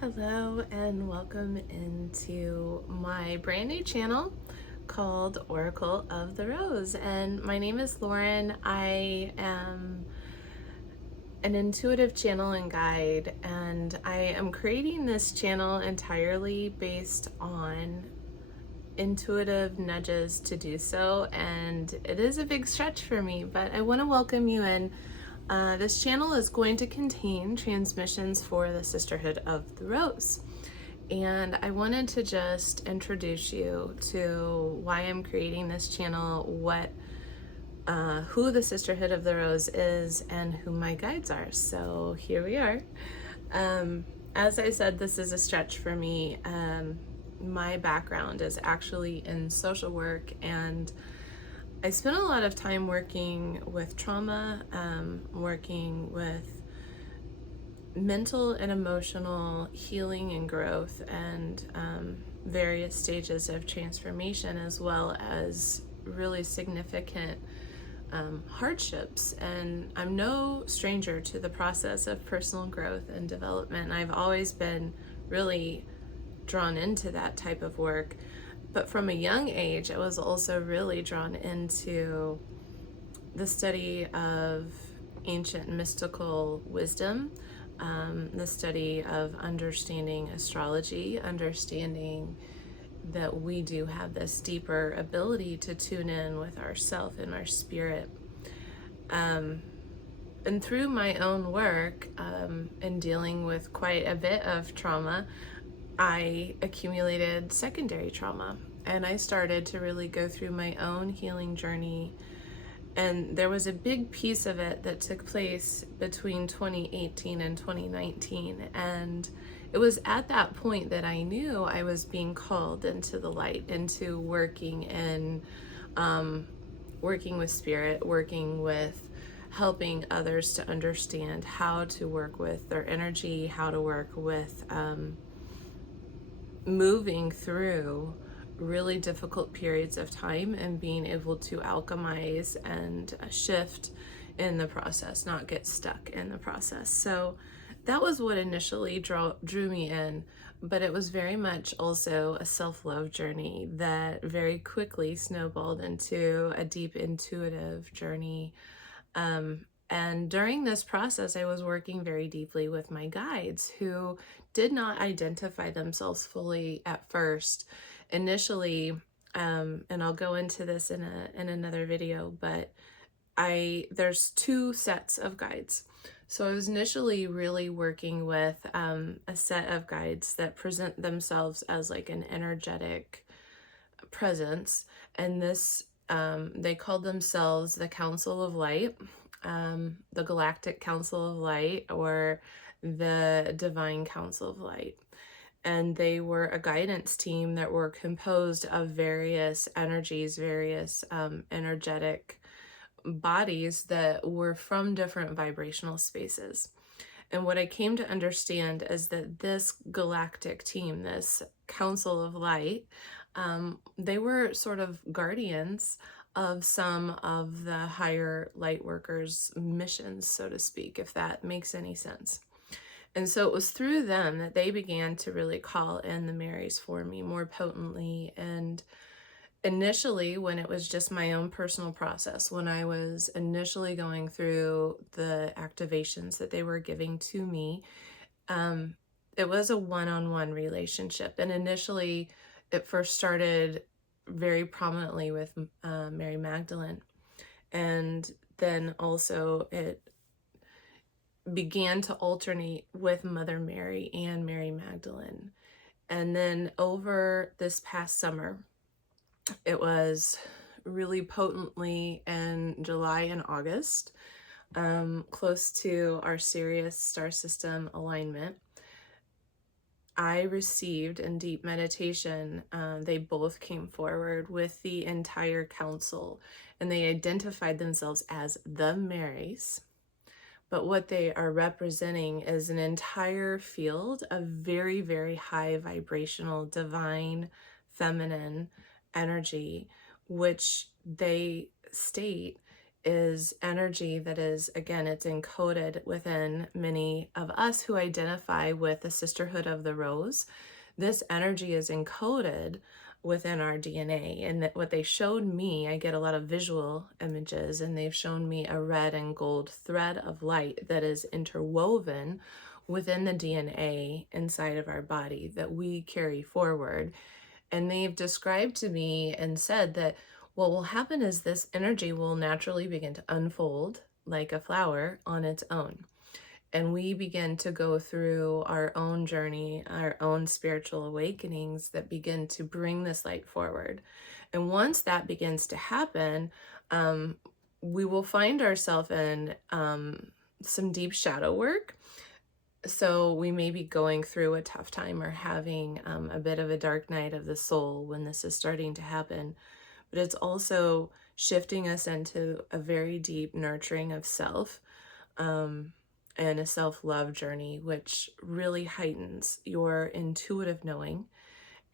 Hello and welcome into my brand new channel called Oracle of the Rose. And my name is Lauren. I am an intuitive channel and guide, and I am creating this channel entirely based on intuitive nudges to do so. And it is a big stretch for me, but I want to welcome you in. This channel is going to contain transmissions for the Sisterhood of the Rose. And I wanted to just introduce you to why I'm creating this channel, who the Sisterhood of the Rose is, and who my guides are. So here we are. As I said, this is a stretch for me. My background is actually in social work, and I spent a lot of time working with trauma, working with mental and emotional healing and growth, and various stages of transformation, as well as really significant hardships. And I'm no stranger to the process of personal growth and development. I've always been really drawn into that type of work. But from a young age, I was also really drawn into the study of ancient mystical wisdom, the study of understanding astrology, understanding that we do have this deeper ability to tune in with ourself and our spirit. And through my own work and dealing with quite a bit of trauma, I accumulated secondary trauma, and I started to really go through my own healing journey. And there was a big piece of it that took place between 2018 and 2019. And it was at that point that I knew I was being called into the light, into working with spirit, working with helping others to understand how to work with their energy, how to work with moving through really difficult periods of time and being able to alchemize and shift in the process, not get stuck in the process. So that was what initially drew me in, but it was very much also a self-love journey that very quickly snowballed into a deep intuitive journey. And during this process, I was working very deeply with my guides, who did not identify themselves fully at first. Initially, and I'll go into this in another video, but there's two sets of guides. So I was initially really working with a set of guides that present themselves as like an energetic presence, and this they called themselves the Council of Light, the Galactic Council of Light, or the Divine Council of Light. And they were a guidance team that were composed of various energies, various energetic bodies that were from different vibrational spaces. And what I came to understand is that this galactic team, this Council of Light, they were sort of guardians of some of the higher light workers' missions, so to speak, if that makes any sense. And so it was through them that they began to really call in the Marys for me more potently. And initially, when it was just my own personal process, when I was initially going through the activations that they were giving to me, it was a one-on-one relationship. And initially, it first started very prominently with Mary Magdalene. And then also it began to alternate with Mother Mary and Mary Magdalene. And then over this past summer, it was really potently in July and August, close to our Sirius star system alignment, I received in deep meditation, they both came forward with the entire council, and they identified themselves as the Marys. But what they are representing is an entire field of very, very high vibrational, divine, feminine energy, which they state is energy that is, again, it's encoded within many of us who identify with the Sisterhood of the Rose. This energy is encoded within our DNA. And that what they showed me, I get a lot of visual images, and they've shown me a red and gold thread of light that is interwoven within the DNA inside of our body that we carry forward. And they've described to me and said that what will happen is this energy will naturally begin to unfold like a flower on its own. And we begin to go through our own journey, our own spiritual awakenings that begin to bring this light forward. And once that begins to happen, we will find ourselves in some deep shadow work. So we may be going through a tough time or having a bit of a dark night of the soul when this is starting to happen. But it's also shifting us into a very deep nurturing of self. And a self-love journey, which really heightens your intuitive knowing.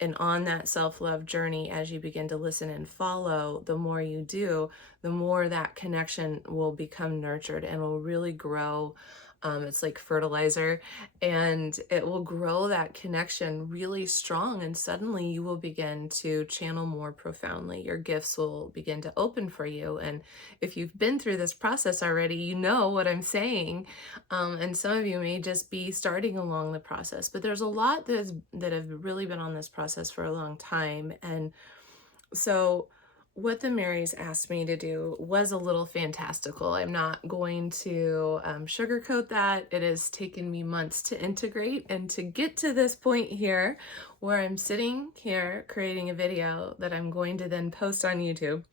And on that self-love journey, as you begin to listen and follow, the more you do, the more that connection will become nurtured and will really grow. It's like fertilizer, and it will grow that connection really strong, and suddenly you will begin to channel more profoundly. Your gifts will begin to open for you. And if you've been through this process already, you know what I'm saying. And some of you may just be starting along the process, but there's a lot that have really been on this process for a long time. And so what the Marys asked me to do was a little fantastical. I'm not going to sugarcoat that. It has taken me months to integrate and to get to this point here where I'm sitting here creating a video that I'm going to then post on YouTube,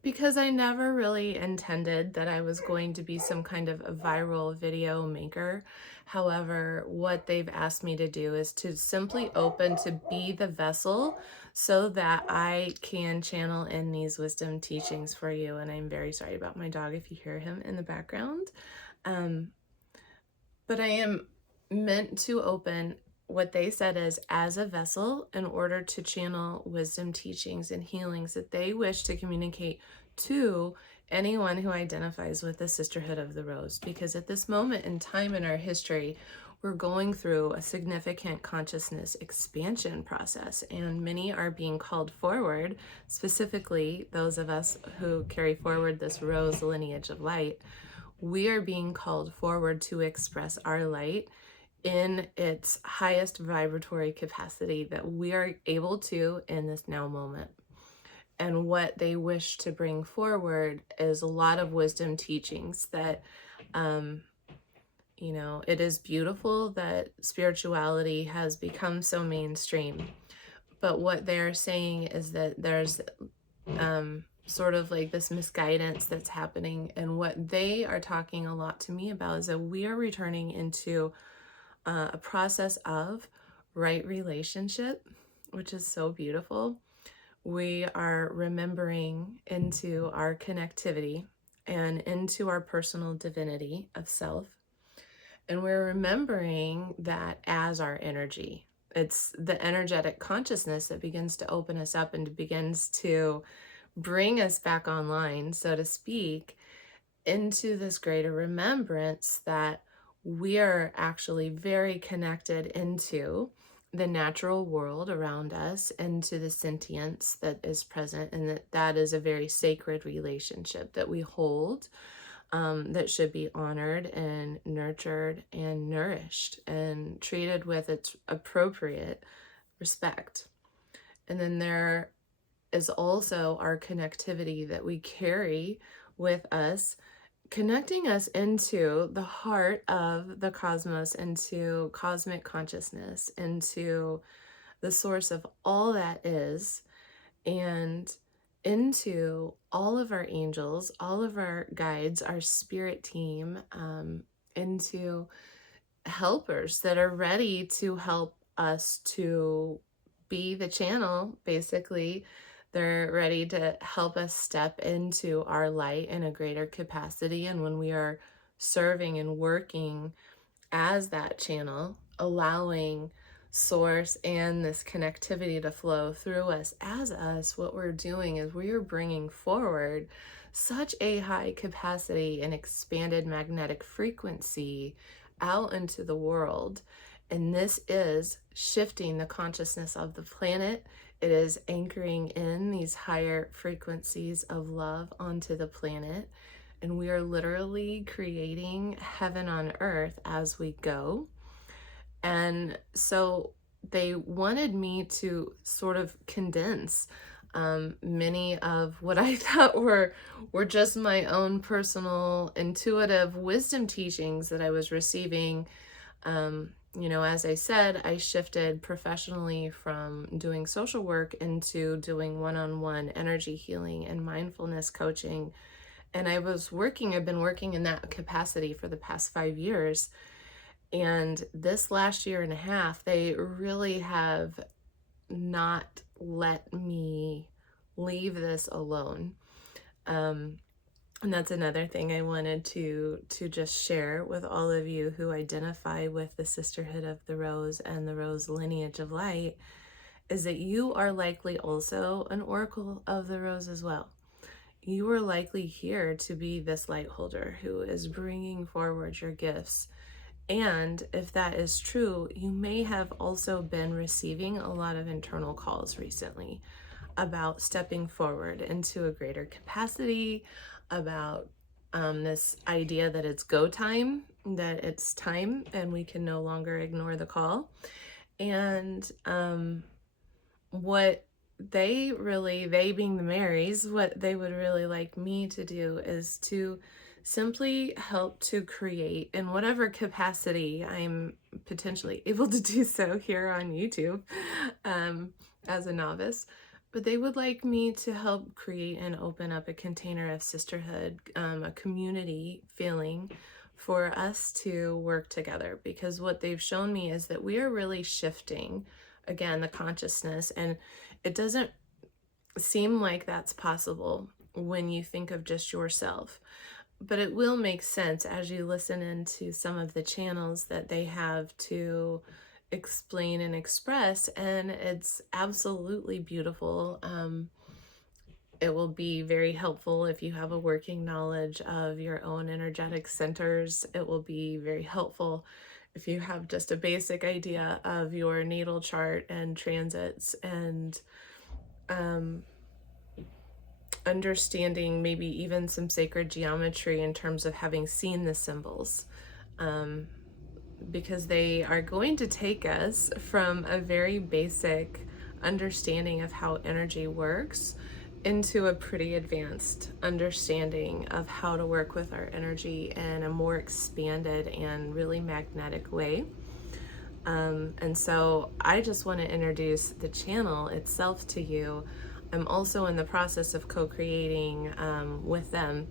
because I never really intended that I was going to be some kind of a viral video maker. However, what they've asked me to do is to simply open to be the vessel so that I can channel in these wisdom teachings for you. And I'm very sorry about my dog if you hear him in the background. But I am meant to open what they said is as a vessel in order to channel wisdom teachings and healings that they wish to communicate to anyone who identifies with the Sisterhood of the Rose. Because at this moment in time in our history, we're going through a significant consciousness expansion process, and many are being called forward, specifically those of us who carry forward this Rose Lineage of Light. We are being called forward to express our light in its highest vibratory capacity that we are able to in this now moment. And what they wish to bring forward is a lot of wisdom teachings that, it is beautiful that spirituality has become so mainstream. But what they're saying is that there's sort of like this misguidance that's happening. And what they are talking a lot to me about is that we are returning into a process of right relationship, which is so beautiful. We are remembering into our connectivity and into our personal divinity of self. And we're remembering that as our energy. It's the energetic consciousness that begins to open us up and begins to bring us back online, so to speak, into this greater remembrance that we are actually very connected into the natural world around us, into the sentience that is present, and that is a very sacred relationship that we hold, that should be honored and nurtured and nourished and treated with its appropriate respect. And then there is also our connectivity that we carry with us, connecting us into the heart of the cosmos, into cosmic consciousness, into the source of all that is, and into all of our angels, all of our guides, our spirit team, into helpers that are ready to help us to be the channel, basically. They're ready to help us step into our light in a greater capacity. And when we are serving and working as that channel, allowing source and this connectivity to flow through us as us, what we're doing is we are bringing forward such a high capacity and expanded magnetic frequency out into the world. And this is shifting the consciousness of the planet. It is anchoring in these higher frequencies of love onto the planet. And we are literally creating heaven on earth as we go. And so they wanted me to sort of condense many of what I thought were just my own personal intuitive wisdom teachings that I was receiving. As I said, I shifted professionally from doing social work into doing one-on-one energy healing and mindfulness coaching. And I've been working in that capacity for the past 5 years. And this last year and a half, they really have not let me leave this alone. And that's another thing I wanted to just share with all of you who identify with the Sisterhood of the Rose and the Rose Lineage of Light, is that you are likely also an oracle of the rose as well. You are likely here to be this light holder who is bringing forward your gifts. And if that is true, you may have also been receiving a lot of internal calls recently about stepping forward into a greater capacity, about this idea that it's go time, that it's time and we can no longer ignore the call. And what they being the Marys, what they would really like me to do is to simply help to create, in whatever capacity I'm potentially able to do so here on YouTube as a novice, but they would like me to help create and open up a container of sisterhood, a community feeling for us to work together. Because what they've shown me is that we are really shifting, again, the consciousness, and it doesn't seem like that's possible when you think of just yourself. But it will make sense as you listen into some of the channels that they have to explain and express, and it's absolutely beautiful. It will be very helpful if you have a working knowledge of your own energetic centers. It will be very helpful if you have just a basic idea of your natal chart and transits, and understanding maybe even some sacred geometry in terms of having seen the symbols, because they are going to take us from a very basic understanding of how energy works into a pretty advanced understanding of how to work with our energy in a more expanded and really magnetic way. And so I just want to introduce the channel itself to you. I'm also in the process of co-creating with them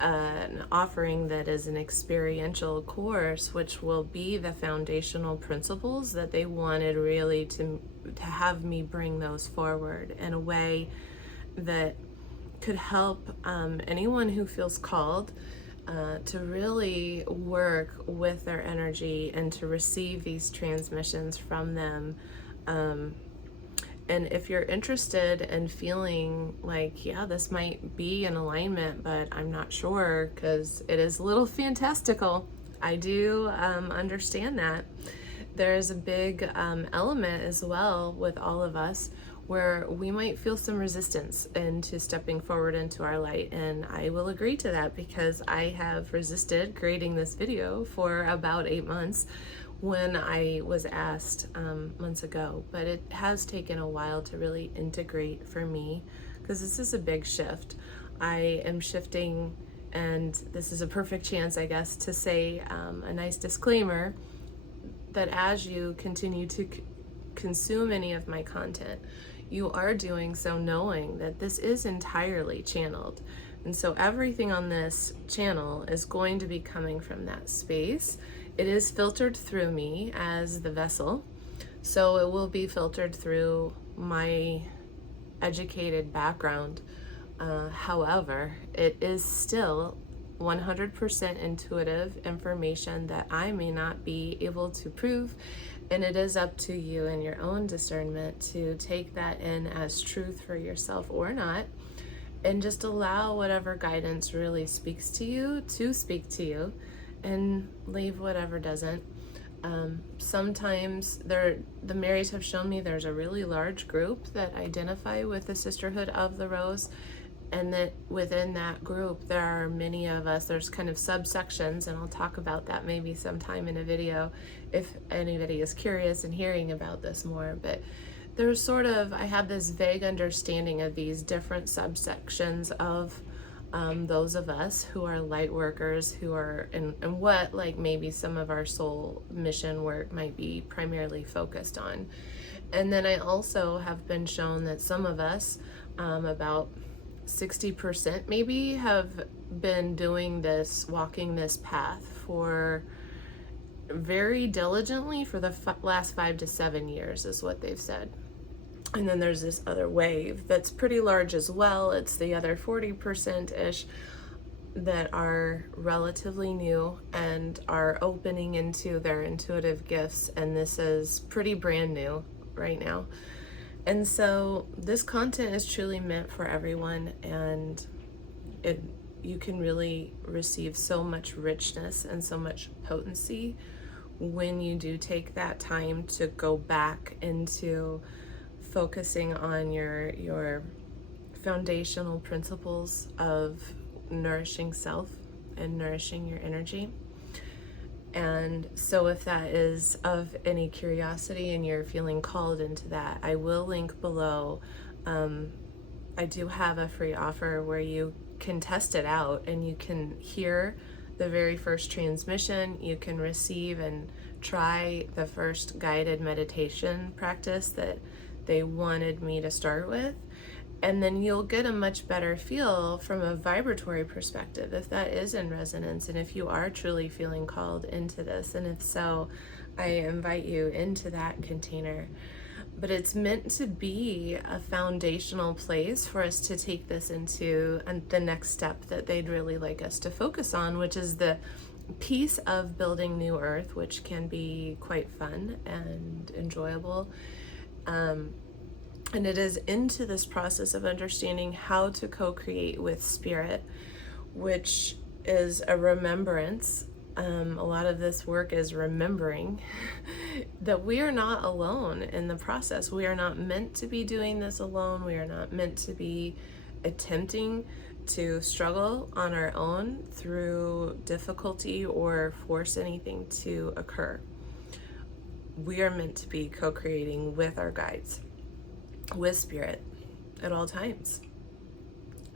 an offering that is an experiential course, which will be the foundational principles that they wanted really to have me bring those forward in a way that could help anyone who feels called to really work with their energy and to receive these transmissions from them. And if you're interested in feeling like, yeah, this might be in alignment, but I'm not sure because it is a little fantastical, I do understand that. There's a big element as well with all of us where we might feel some resistance into stepping forward into our light. And I will agree to that because I have resisted creating this video for about 8 months when I was asked months ago, but it has taken a while to really integrate for me because this is a big shift. I am shifting, and this is a perfect chance, I guess, to say a nice disclaimer that as you continue to consume any of my content, you are doing so knowing that this is entirely channeled. And so everything on this channel is going to be coming from that space. It is filtered through me as the vessel, so it will be filtered through my educated background. However, it is still 100% intuitive information that I may not be able to prove, and it is up to you and your own discernment to take that in as truth for yourself or not. and just allow whatever guidance really speaks to you to speak to you, and leave whatever doesn't. Sometimes the Marys have shown me there's a really large group that identify with the Sisterhood of the Rose, and that within that group there are many of us. There's kind of subsections, and I'll talk about that maybe sometime in a video if anybody is curious and hearing about this more. But there's sort of, I have this vague understanding of these different subsections of those of us who are light workers, who are in what like maybe some of our soul mission work might be primarily focused on. And then I also have been shown that some of us, about 60% maybe, have been doing this, walking this path for very diligently for the last 5 to 7 years is what they've said. And then there's this other wave that's pretty large as well. It's the other 40%-ish that are relatively new and are opening into their intuitive gifts. And this is pretty brand new right now. And so this content is truly meant for everyone, and you can really receive so much richness and so much potency when you do take that time to go back into focusing on your foundational principles of nourishing self and nourishing your energy. And so if that is of any curiosity and you're feeling called into that, I will link below. I do have a free offer where you can test it out and you can hear the very first transmission. You can receive and try the first guided meditation practice that they wanted me to start with, and then you'll get a much better feel from a vibratory perspective if that is in resonance and if you are truly feeling called into this. And if so, I invite you into that container. But it's meant to be a foundational place for us to take this into the next step that they'd really like us to focus on, which is the piece of building New Earth, which can be quite fun and enjoyable. And it is into this process of understanding how to co-create with spirit, which is a remembrance. A lot of this work is remembering that we are not alone in the process. We are not meant to be doing this alone. We are not meant to be attempting to struggle on our own through difficulty or force anything to occur. We are meant to be co-creating with our guides, with spirit at all times.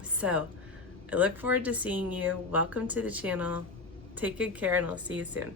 So I look forward to seeing you. Welcome to the channel. Take good care, and I'll see you soon.